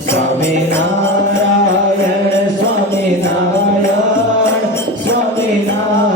Swaminarayan, Swaminarayan, Swaminarayan.